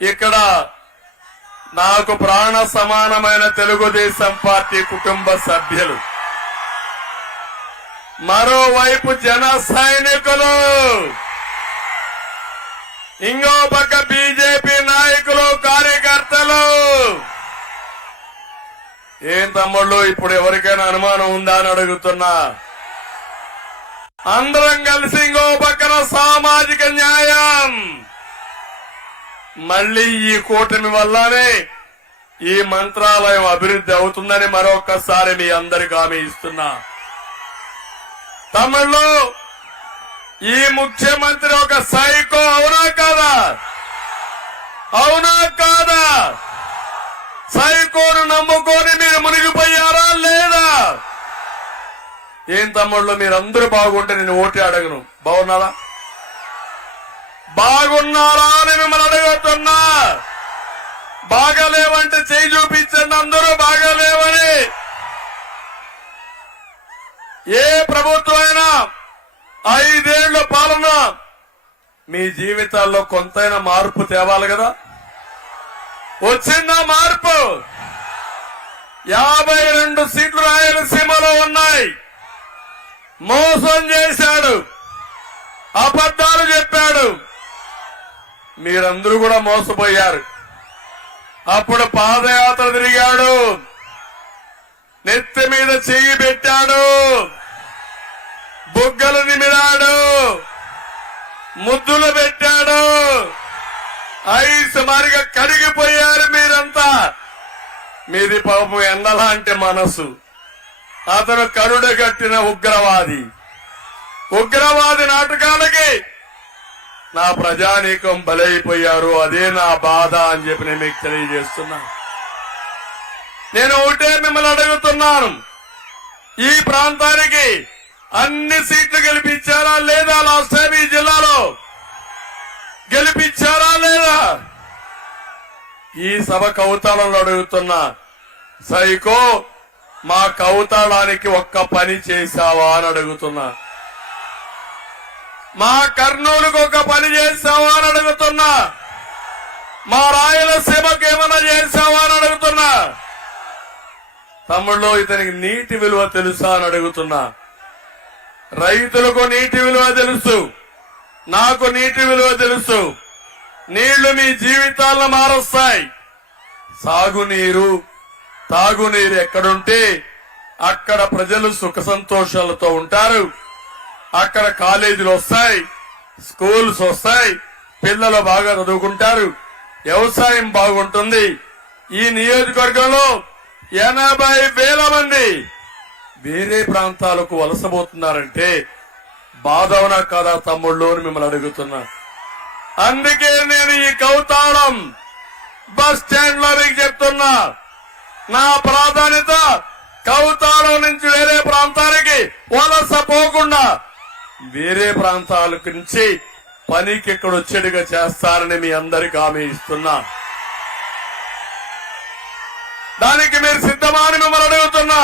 ఇక్కడ నాకు ప్రాణ సమానమైన తెలుగుదేశం పార్టీ కుటుంబ సభ్యులు, మరోవైపు జన సైనికులు, ఇంకో పక్క బీజేపీ నాయకులు, కార్యకర్తలు. ఏం తమ్ముళ్ళు, ఇప్పుడు ఎవరికైనా అనుమానం ఉందా అని అడుగుతున్నా. అందరం కలిసి ఇంకో పక్కన సామాజిక న్యాయం. మళ్లీ ఈ కూటమి వల్లనే ఈ మంత్రాలయం అభివృద్ధి అవుతుందని మరొకసారి మీ అందరికి హామీ ఇస్తున్నా. తమిళ్లో ఈ ముఖ్యమంత్రి ఒక సైకో, అవునా కాదా? అవునా కాదా? సైకోను నమ్ముకొని మీరు మునిగిపోయారా లేదా? ఏం తమ్ముళ్ళు, మీరందరూ బాగుంటే నేను ఓటు అడగను. బాగున్నారా? బాగున్నారా అని మిమ్మల్ని అడుగుతున్నా. బాగాలేవంటే చేయి చూపించండి. అందరూ బాగాలేవని. ఏ ప్రభుత్వం అయినా 5 ఏళ్ల పాలన మీ జీవితాల్లో కొంతైనా మార్పు తేవాలి కదా. వచ్చిందా మార్పు? 52 సీట్లు రాయలసీమలో ఉన్నాయి. మోసం చేశాడు, అబద్ధాలు చెప్పాడు. మీరందరూ కూడా మోసపోయారు. అప్పుడు పాదయాత్ర తిరిగాడు, నెత్తి మీద చెయ్యి పెట్టాడు, బుగ్గలు నిమిరాడు, ముద్దులు పెట్టాడు. ఐస్ మరిగా కడిగిపోయారు మీరంతా. మీది పాపం ఎన్నలాంటి మనసు. అతను కరుడగట్టిన ఉగ్రవాది. ఉగ్రవాది నాటకాలకి నా ప్రజానీకం బలైపోయారు. అదే నా బాధ అని చెప్పి నేను మీకు తెలియజేస్తున్నా. నేను ఒకటే మిమ్మల్ని అడుగుతున్నాను, ఈ ప్రాంతానికి అన్ని సీట్లు గెలిపించారా లేదా? లాస్ట్ టైం ఈ జిల్లాలో గెలిపించారా లేదా? ఈ సభ కౌతాళంలో అడుగుతున్నా, సైకో మా కౌతాళానికి ఒక్క పని చేశావా అని అడుగుతున్నా. మా కర్నూలుకు ఒక పని చేశావా అని అడుగుతున్నా. మా రాయలసీమకు ఏమైనా చేశావా అని అడుగుతున్నా. తమ్ముళ్ళు, ఇతనికి నీటి విలువ తెలుసా అని అడుగుతున్నా. రైతులకు నీటి విలువ తెలుసు, నాకు నీటి విలువ తెలుసు. నీళ్లు మీ జీవితాలను మారుస్తాయి. సాగునీరు, తాగునీరు ఎక్కడుంటే అక్కడ ప్రజలు సుఖ సంతోషాలతో ఉంటారు. అక్కడ కాలేజీలు వస్తాయి, స్కూల్స్ వస్తాయి, పిల్లలు బాగా చదువుకుంటారు, వ్యవసాయం బాగుంటుంది. ఈ నియోజకవర్గంలో 80,000 మంది వేరే ప్రాంతాలకు వలసపోతున్నారంటే బాధవునా కాదా తమ్ముళ్ళు అని మిమ్మల్ని అడుగుతున్నా. అందుకే నేను ఈ కౌతాళం బస్ స్టాండ్ లో మీకు చెప్తున్నా, నా ప్రాధాన్యత కౌతాళం నుంచి వేరే ప్రాంతాలకి వలస పోకుండా వేరే ప్రాంతాల నుంచి పనికి ఇక్కడ వచ్చేట్టుగా చేస్తారని మీ అందరికీ హామీ ఇస్తున్నా. దానికి మీరు సిద్ధమా అని మిమ్మల్ని అడుగుతున్నా.